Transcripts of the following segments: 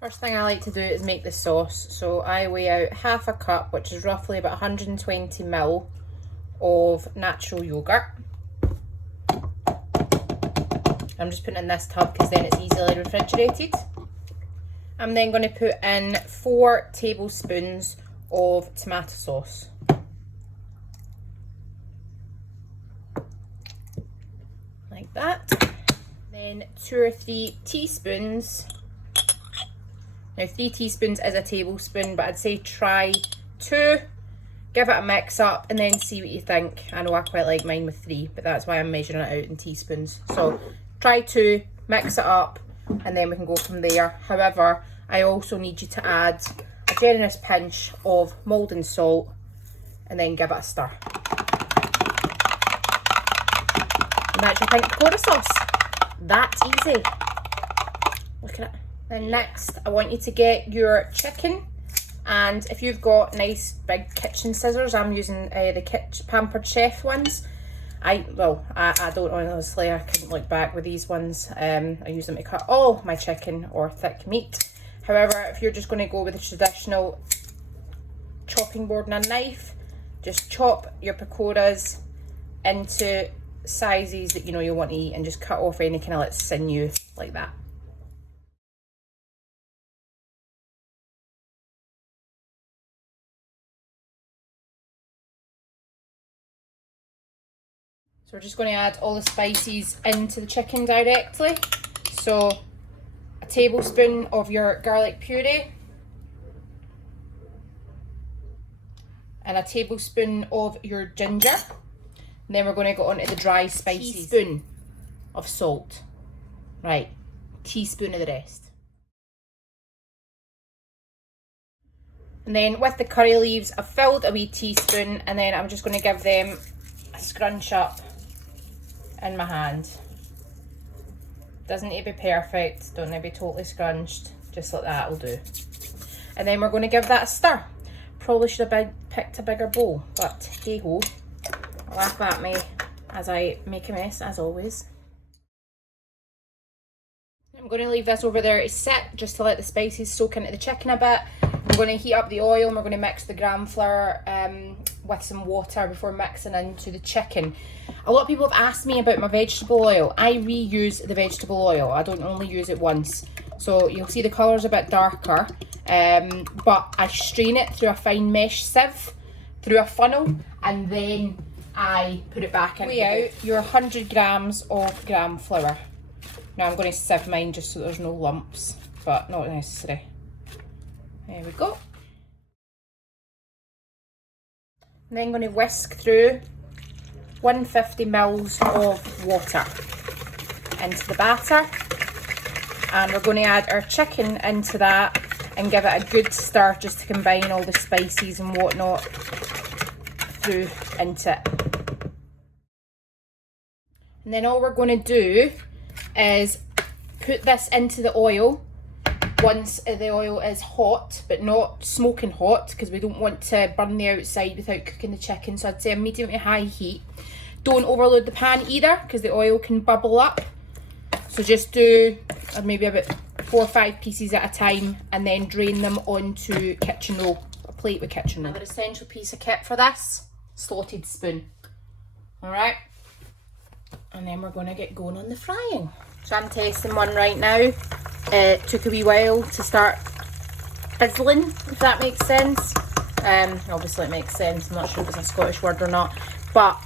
First thing I like to do is make the sauce. So I weigh out half a cup, which is roughly about 120 ml of natural yoghurt. I'm just putting it in this tub because then it's easily refrigerated. I'm then going to put in 4 tablespoons of tomato sauce. Like that. Then 2 or 3 teaspoons. Now 3 teaspoons is a tablespoon, but I'd say try 2. Give it a mix up and then see what you think. I know I quite like mine with 3, but that's why I'm measuring it out in teaspoons. So try 2, mix it up, and then we can go from there. However, I also need you to add a generous pinch of Maldon salt and then give it a stir. And that's your pink pakora sauce. That's easy. Look at it. Then next, I want you to get your chicken, and if you've got nice big kitchen scissors, I'm using the Pampered Chef ones. I don't honestly, I couldn't look back with these ones. I use them to cut all my chicken or thick meat. However, if you're just going to go with the traditional chopping board and a knife, just chop your pakoras into sizes that you know you want to eat and just cut off any kind of like sinew like that. So we're just going to add all the spices into the chicken directly. So a tablespoon of your garlic puree and a tablespoon of your ginger. And then we're going to go on to the dry spices. Teaspoon of salt. Right, teaspoon of the rest. And then with the curry leaves, I've filled a wee teaspoon, and then I'm just going to give them a scrunch up in my hand. Doesn't need to be perfect, don't need to be totally scrunched, just like that will do. And then we're going to give that a stir. Probably should have picked a bigger bowl, but hey ho, laugh at me as I make a mess as always. I'm going to leave this over there to sit just to let the spices soak into the chicken a bit. I'm going to heat up the oil and we're going to mix the gram flour with some water before mixing into the chicken. A lot of people have asked me about my vegetable oil. I reuse the vegetable oil. I don't only use it once. So you'll see the colour's a bit darker, but I strain it through a fine mesh sieve, through a funnel, and then I put it back in. Weigh out your 100 grams of gram flour. Now I'm going to sieve mine just so there's no lumps, but not necessary. There we go. I'm then going to whisk through 150 mils of water into the batter, and we're going to add our chicken into that and give it a good stir just to combine all the spices and whatnot through into it. And then all we're going to do is put this into the oil once the oil is hot, but not smoking hot, because we don't want to burn the outside without cooking the chicken. So I'd say a medium to high heat. Don't overload the pan either, because the oil can bubble up. So just do maybe about 4 or 5 pieces at a time, and then drain them onto kitchen roll, a plate with kitchen roll. Another essential piece of kit for this, slotted spoon. All right, and then we're going to get going on the frying. So I'm testing one right now. It took a wee while to start fizzling, if that makes sense. Obviously it makes sense. I'm not sure if it's a Scottish word or not, but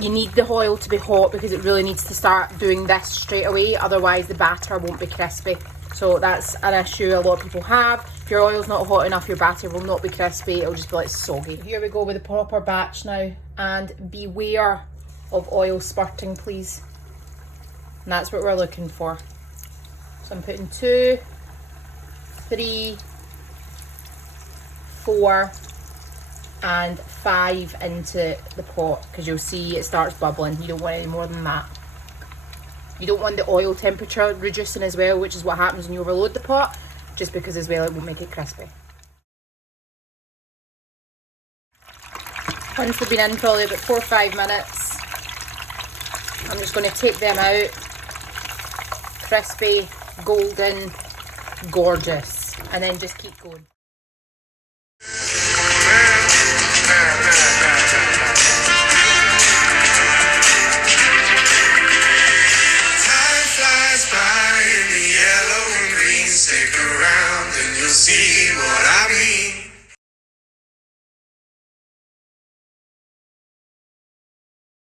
you need the oil to be hot because it really needs to start doing this straight away, otherwise the batter won't be crispy. So that's an issue a lot of people have. If your oil's not hot enough, your batter will not be crispy, it'll just be like soggy. Here we go with the proper batch now, and beware of oil spurting, please. And that's what we're looking for. So I'm putting 2, 3, 4 and 5 into the pot, because you'll see it starts bubbling. You don't want any more than that. You don't want the oil temperature reducing as well, which is what happens when you overload the pot, just because as well it won't make it crispy. Once they've been in probably about 4 or 5 minutes, I'm just going to take them out. Crispy, golden, gorgeous. and then just keep going. Time flies by in the yellow and green. Stick around and you'll see